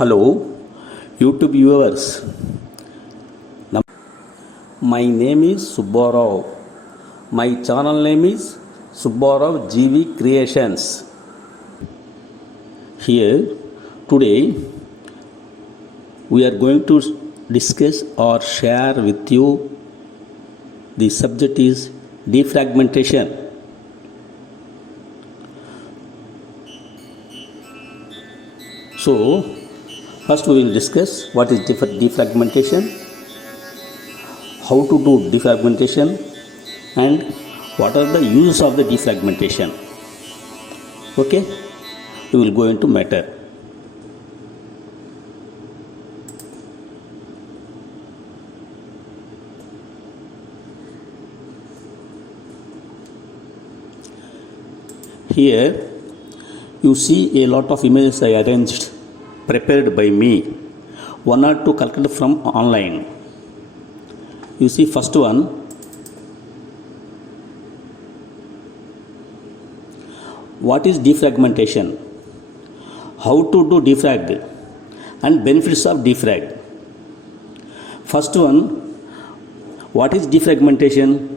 Hello, YouTube viewers. My name is Subbarao. My channel name is Subbarao GV Creations. Here, today, we are going to discuss or share with you the subject is defragmentation. So, first we will discuss what is defragmentation, how to do defragmentation, and what are the uses of the defragmentation. Okay, we will go into matter. Here you see a lot of images I arranged, prepared by me, one or two collected from online. You see first one, what is defragmentation, how to do defrag and benefits of defrag. First one, what is defragmentation?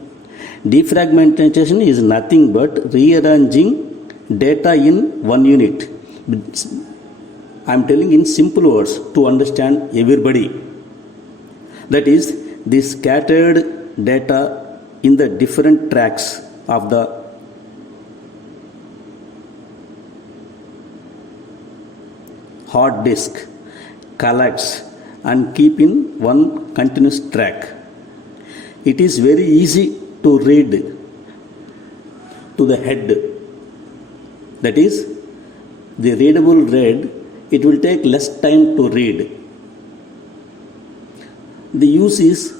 Defragmentation is nothing but rearranging data in one unit. I am telling in simple words to understand everybody. That is, the scattered data in the different tracks of the hard disk collects and keep in one continuous track. It is very easy to read to the head. That is, the readable read, it will take less time to read. The use is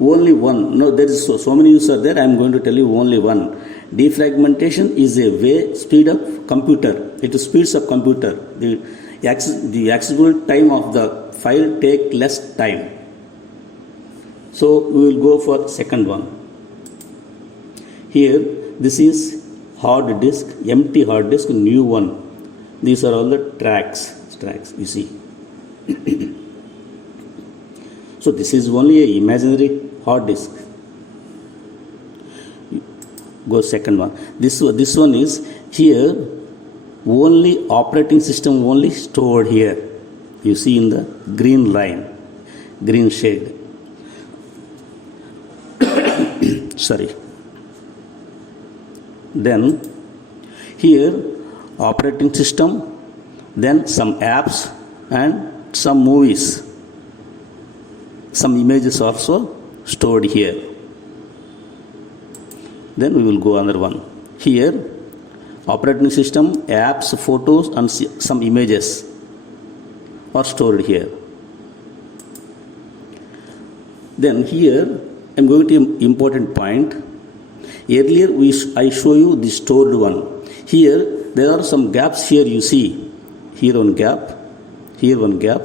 only one. No, there is so many uses are there. I am going to tell you only one. Defragmentation is a way speed up computer. It speeds up computer. The accessible time of the file take less time. So we will go for second one. Here, this is hard disk, empty hard disk, new one. These are all the tracks you see. So this is only a imaginary hard disk. Go second one. This one is here, only operating system only stored here. You see in the green line, green shade. Sorry. Then here operating system, then some apps and some movies, some images also stored here. Then we will go another one. Here operating system, apps, photos and some images are stored here. Then here I am going to important point. Earlier I show you the stored one. Here there are some gaps here you see. Here one gap, here one gap,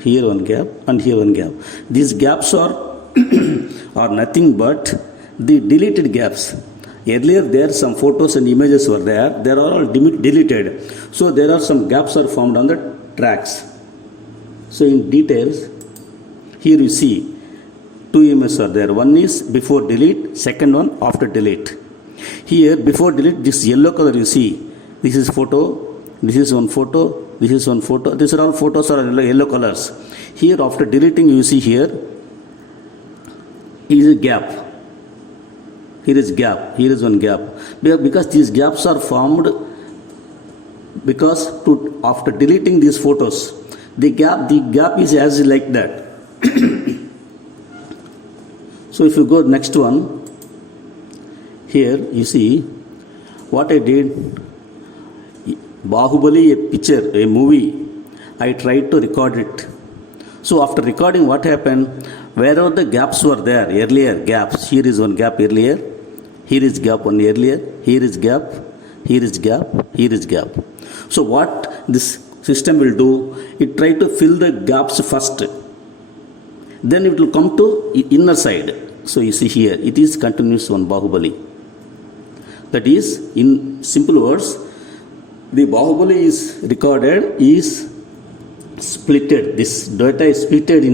here one gap and here one gap. These gaps are are nothing but the deleted gaps. Earlier there some photos and images were there. They are all deleted. So there are some gaps are formed on the tracks. So in details, here you see two images are there. One is before delete, second one after delete. Here before delete, this yellow color you see, this is photo, this is one photo, this is one photo. These are all photos are yellow colors. Here after deleting you see here is a gap. Here is gap, here is one gap. Because these gaps are formed because after deleting these photos, the gap is as like that. So if you go next one, here you see what I did. Bahubali, a picture, a movie, I tried to record it. So after recording, what happened? Wherever the gaps were there, earlier gaps, here is one gap earlier, here is gap one earlier, here is gap, here is gap, here is gap. So what this system will do, it try to fill the gaps first. Then it will come to inner side. So you see here, it is continuous one Bahubali. That is, in simple words, the Bahubali is recorded is splitted. This data is splitted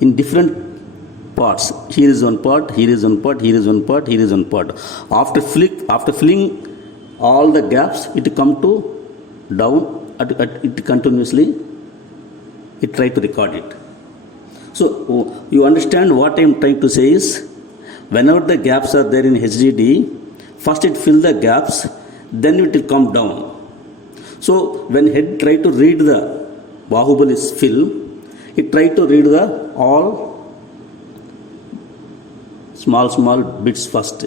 in different parts. Here is one part, here is one part, here is one part, here is one part. After filling all the gaps, it come to down. It continuously it try to record it. So you understand what I am trying to say is, whenever the gaps are there in HDD, first it fill the gaps, then it will come down. So when head try to read the Bahubali's fill, it try to read the all small bits first,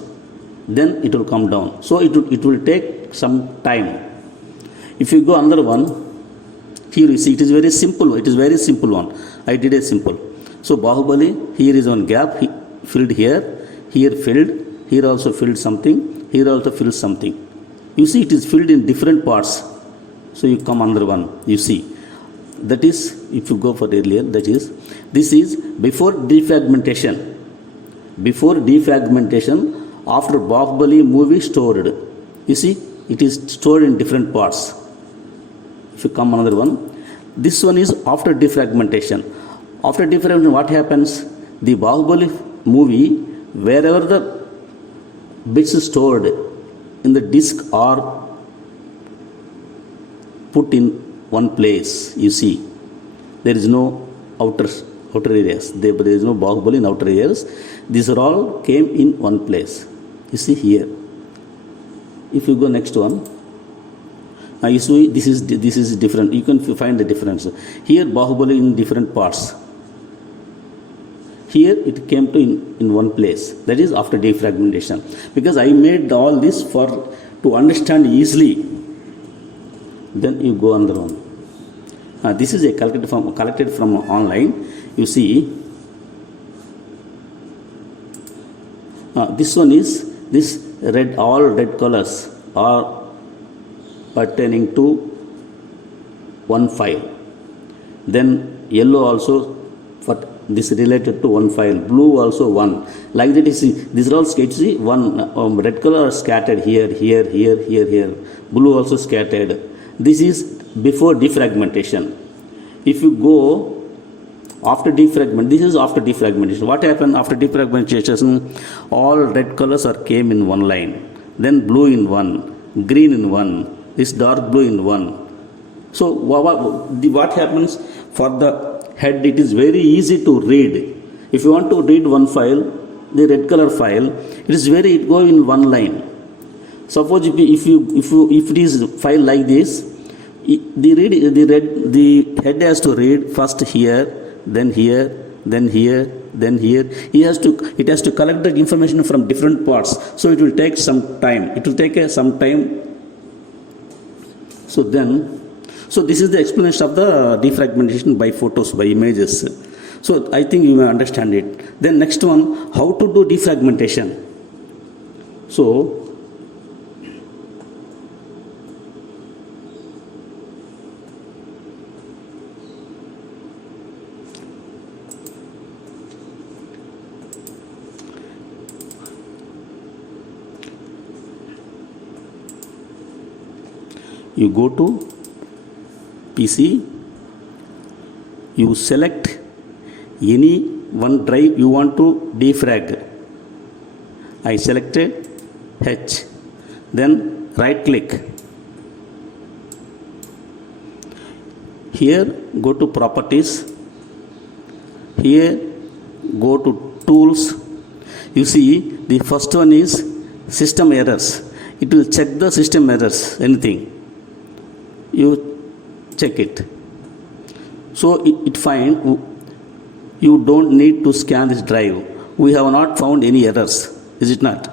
then it will come down. So it will take some time. If you go another one, here you see it is very simple. It is very simple one. I did a simple. So Bahubali, here is one gap, he filled here filled, here also filled something, here also filled something. You see it is filled in different parts. So you come another one, you see. That is, if you go for earlier, that is, this is before defragmentation. Before defragmentation, after Bahubali movie stored. You see, it is stored in different parts. If you come another one, this one is after defragmentation. After defragmentation, what happens? The Bahubali movie, wherever the bits stored in the disk are put in one place. You see, there is no outer areas. There is no Bahubali in outer areas. These are all came in one place. You see here. If you go next one, you see this is different. You can find the difference. Here Bahubali in different parts. Here it came to in one place. That is after defragmentation. Because I made all this to understand easily. Then you go on the one. This is a collected from online. You see, this one is this red. All red colors are pertaining to one file. Then yellow also for this related to one file. Blue also one. Like that, you see, these are all sketchy. One red color are scattered here. Blue also scattered. This is before defragmentation. If you go after defragmentation, this is after defragmentation. What happened after defragmentation? All red colors came in one line. Then blue in one, green in one, this dark blue in one. So what happens for the head? It is very easy to read. If you want to read one file, the red color file, it go in one line. Suppose if it is file like this, the head has to read first here, then here, then here, then here. It has to collect the information from different parts. So it will take some time. Some time. So this is the explanation of the defragmentation by photos, by images. So I think you may understand it. Then next one, how to do defragmentation. So you go to PC, you select any one drive you want to defrag. I selected H. Then right click. Here go to properties. Here go to tools. You see the first one is system errors. It will check the system errors, anything. You check it. So it find you don't need to scan this drive. We have not found any errors. Is it not?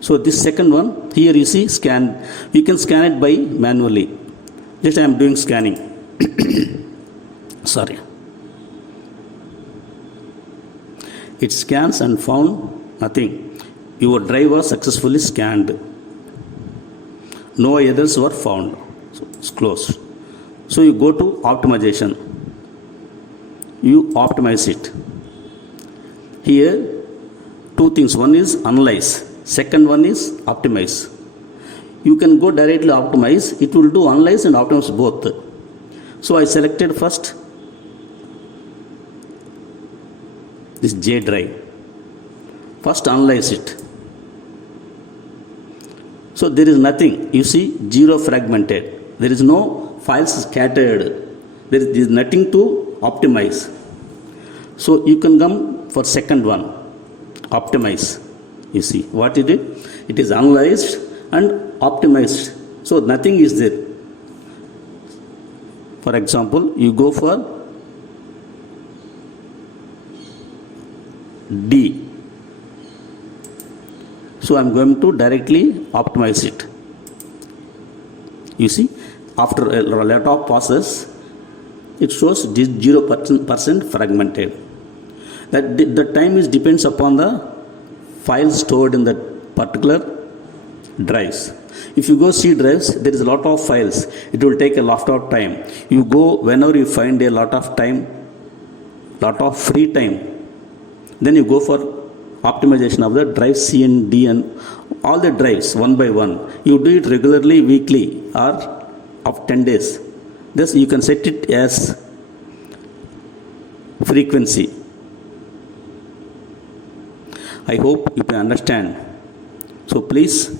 So this second one, here you see scan. You can scan it by manually. Just I am doing scanning. Sorry. It scans and found nothing. Your drive was successfully scanned. No errors were found. So it's closed. So you go to optimization. You optimize it. Here two things. One is analyze. Second one is optimize. You can go directly optimize. It will do analyze and optimize both. So I selected first this J drive. First analyze it. So there is nothing. You see, zero fragmented. There is no files scattered. There is nothing to optimize. So you can come for second one, optimize. You see what it is? It is analyzed and optimized. So nothing is there. For example, you go for D. So I am going to directly optimize it. You see, after a lot of process, it shows 0% fragmented. That the time is depends upon the file stored in that particular drives. If you go C drives, there is a lot of files. It will take a lot of time. You go whenever you find a lot of time, lot of free time, then you go for optimization of the drive C and D and all the drives one by one. You do it regularly, weekly, or of 10 days. Thus you can set it as frequency. I hope you can understand. So please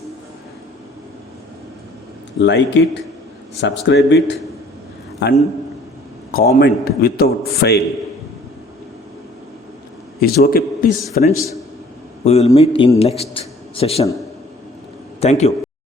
like it, subscribe it, and comment without fail. Is okay, please, friends? We will meet in next session. Thank you.